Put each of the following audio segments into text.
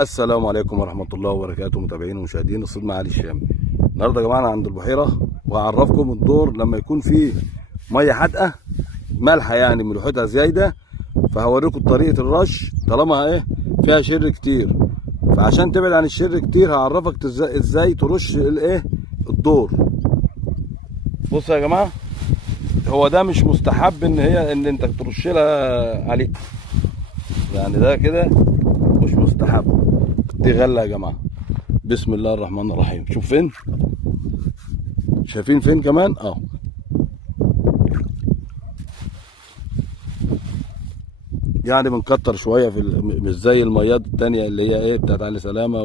السلام عليكم ورحمة الله وبركاته، متابعين ومشاهدين الصيد مع علي الشامي. النهارده يا جماعة عند البحيرة، وهعرفكم الدور لما يكون فيه مية حادقة مالحة، يعني ملوحتها زايدة. فهوريكم طريقة الرش طالما فيها شر كتير. فعشان تبعد عن الشر كتير هعرفك ازاي ترش الدور. بصوا يا جماعة، هو ده مش مستحب ان انت ترش لها عليه، يعني ده كده مش مستحب. دي غله يا جماعه. بسم الله الرحمن الرحيم. شوف فين، شايفين فين كمان يعني بنكتر شويه مش زي الميات التانية اللي هي بتاعت علي سلامه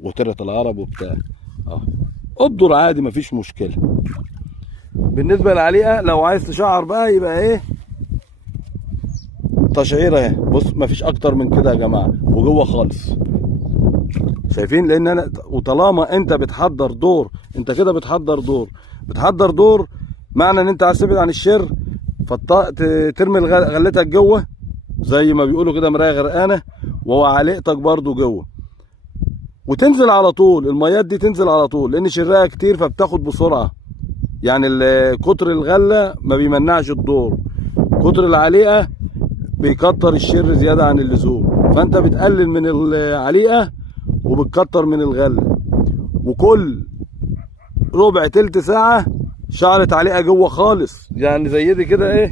وترة العرب وبتاع. ابدر عادي مفيش مشكله. بالنسبه للعليقه لو عايز تشعر بقى يبقى تشعيره اهي. بص مفيش اكتر من كده يا جماعه، وجوه خالص. شايفين؟ لان انا وطالما انت بتحضر دور، انت كده بتحضر دور معنى ان انت عايز تبعد عن الشر. ترمي غلتك جوه زي ما بيقولوا كده مرايه غرقانه، وعليقتك برضو جوه، وتنزل على طول. الميات دي تنزل على طول لان شرها كتير فبتاخد بسرعه. يعني كتر الغله ما بيمنعش الدور، كتر العليقه بيكتر الشر زياده عن اللزوم. فانت بتقلل من العليقه وبتكتر من الغله، وكل ربع تلت ساعه شعرت عليقه جوه خالص. يعني زي دي كده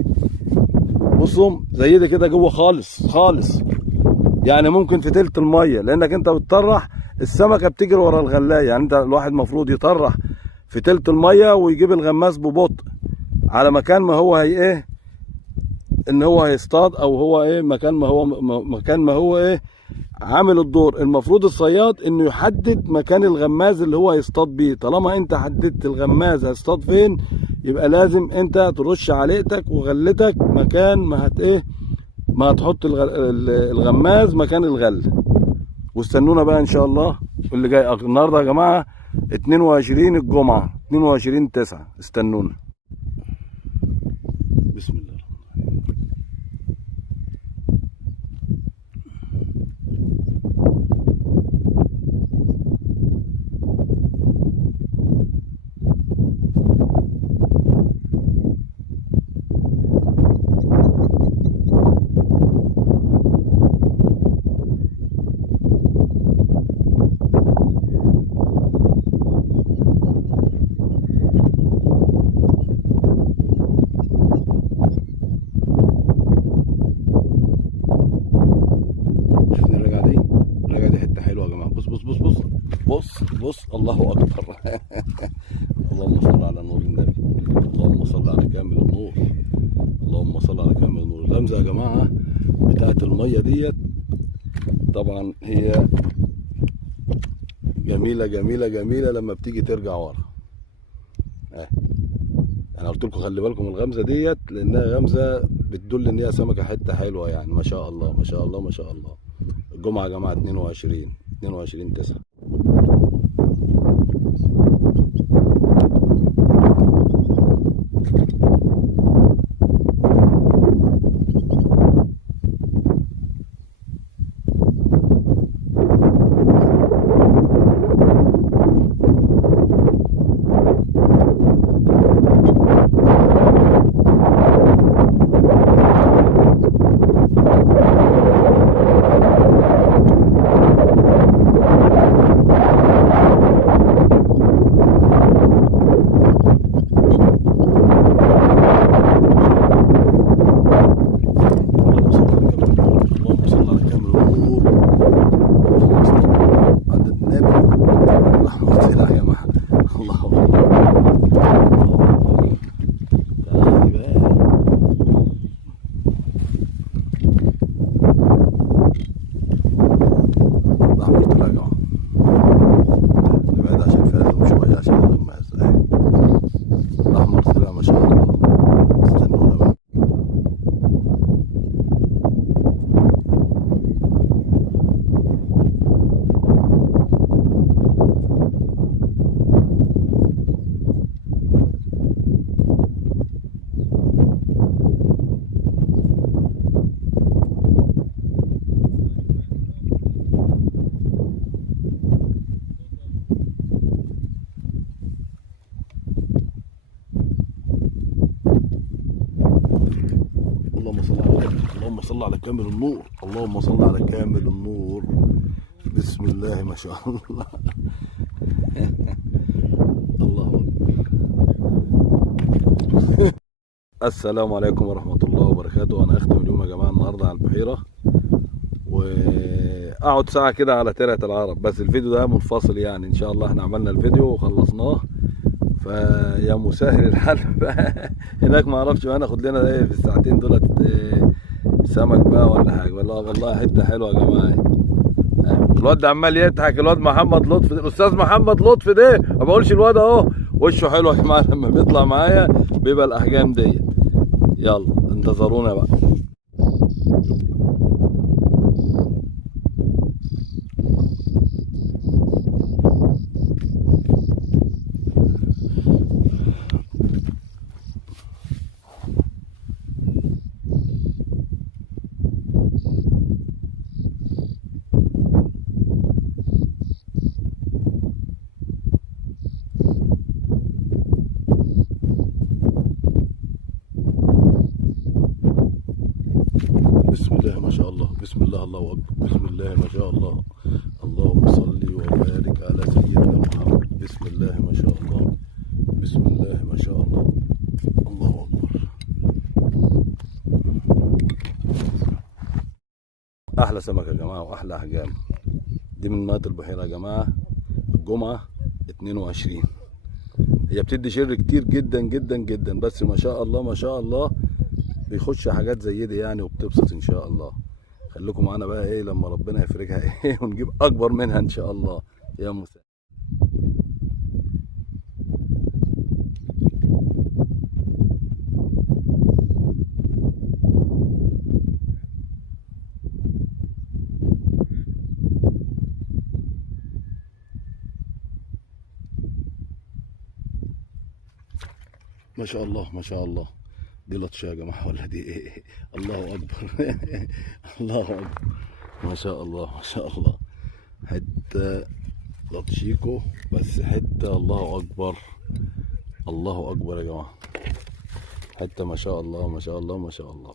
بصوا زي دي كده جوه خالص خالص. يعني ممكن في تلت الميه، لانك انت بتطرح السمكه بتجري ورا الغلايه. يعني انت الواحد المفروض يطرح في تلت الميه ويجيب الغماس ببطء على مكان ما هو ان هو هيصطاد، او هو مكان ما هو عامل الدور. المفروض الصياد انه يحدد مكان الغماز اللي هو هيصطاد بيه. طالما انت حددت الغماز هيصطاد فين، يبقى لازم انت ترش عليقتك وغلتك مكان ما هتحط الغماز مكان الغله. واستنونا بقى ان شاء الله اللي جاي. النهارده يا جماعه 22 الجمعه 22/9. استنونا. بسم الله. بص الله اكبر. اللهم صل على نور النبي، اللهم صل على كامل النور، اللهم صل على كامل النور. الغمزه يا جماعه بتاعت الميه ديت طبعا هي جميله جميله جميله لما بتيجي ترجع ورا. انا قلت لكم خلي بالكم الغمزه ديت، لانها غمزه بتدل ان هي سمكه حته حلوه. يعني ما شاء الله ما شاء الله ما شاء الله. الجمعه يا جماعه 22/9. صل على كامل النور، اللهم صل على كامل النور. بسم الله ما شاء الله. الله أكبر. السلام عليكم ورحمة الله وبركاته. أنا أختم اليوم يا جماعة النهاردة على البحيرة، وأقعد ساعة كده على ترعة العرب، بس الفيديو ده منفصل يعني. إن شاء الله إحنا عملنا الفيديو وخلصناه، فيا مسهل الحال بقى. هناك ما اعرفش بقى ناخد لنا ايه في الساعتين دولت، سمك بقى ولا حاجه. والله حته حلوه يا جماعه. الواد ده عمال يضحك، الواد محمد لطفي، الاستاذ محمد لطفي ده ما بقولش الواد اهو، وشه حلو يا جماعه لما بيطلع معايا بيبقى الاحجام ديت. يلا انتظرونا بقى. بسم الله ما شاء الله، بسم الله الله اكبر، بسم الله ما شاء الله. اللهم صل وبارك على سيدنا محمد. بسم الله ما شاء الله، بسم الله ما شاء الله. الله اكبر. احلى سمك يا جماعه واحلى احجام. دي من مياه البحيره يا جماعه، الجمعه 22. هي بتدي شر كتير جدا جدا جدا، بس ما شاء الله ما شاء الله بيخش حاجات زي دي يعني، وبتبسط ان شاء الله. خليكم معانا بقى ايه لما ربنا يفرجها ايه ونجيب اكبر منها ان شاء الله. يا مساء. ما شاء الله ما شاء الله. دي لطشه يا جماعه ولا دي ايه؟ الله اكبر. الله اكبر. ما شاء الله ما شاء الله. حته لطشيكو بس حته. الله اكبر الله اكبر يا جماعه. حته ما شاء الله ما شاء الله ما شاء الله.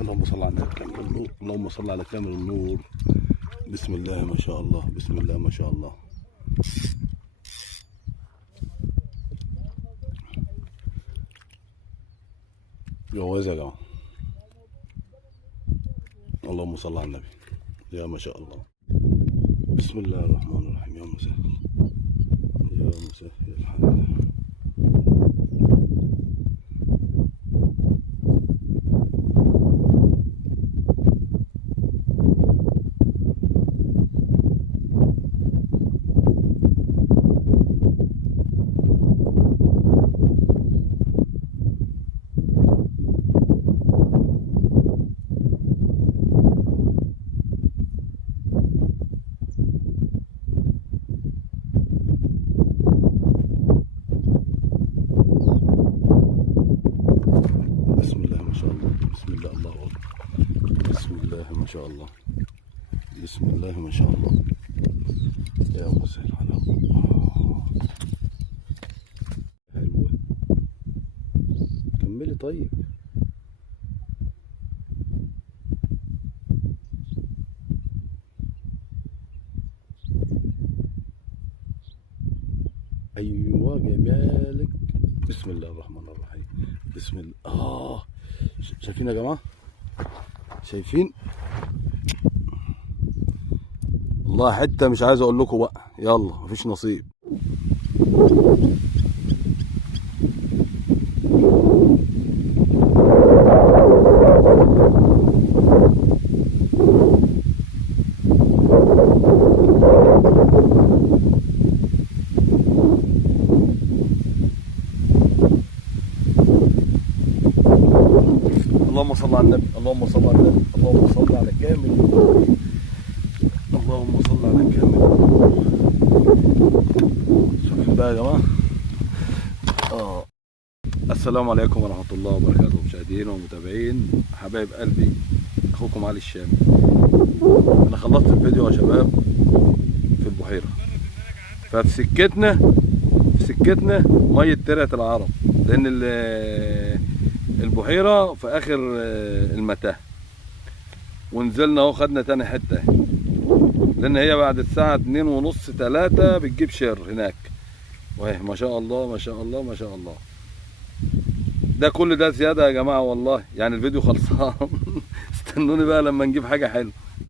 اللهم صل على كامل النور، اللهم صل على كامل النور. بسم الله ما شاء الله، بسم الله ما شاء الله. جواز يا جماعه. اللهم صل على النبي. يا ما شاء الله. بسم الله الرحمن الرحيم. يا مسهل يا مسهل الحال. بسم الله ما شاء الله، بسم الله الله اكبر. بسم الله ما شاء الله، بسم الله ما شاء الله. يا مسهل على حلوه. كملي طيب. ايوه جمالك. بسم الله الرحمن الرحيم. بسم الله. شايفين يا جماعه؟ شايفين؟ والله حته مش عايز اقول لكم بقى. يلا مفيش نصيب. اللهم صل على النبي، اللهم صل على النبي، اللهم صل على كامل النور. اللهم صل على كامل النور. شوفوا بقى يا جماعه. السلام عليكم ورحمة الله وبركاته، مشاهدين ومتابعين حبايب قلبي، اخوكم علي الشامي. انا خلصت الفيديو يا شباب في البحيرة، ففي سكتنا مية ترعة العرب، لان البحيرة في اخر المتاهة، ونزلنا اهو خدنا تاني حتة، لان هي بعد الساعة 2:30 3 بتجيب شر هناك، وهي ما شاء الله ما شاء الله ما شاء الله. ده كل ده زيادة يا جماعة والله، يعني الفيديو خلصان. استنوني بقى لما نجيب حاجة حلوة.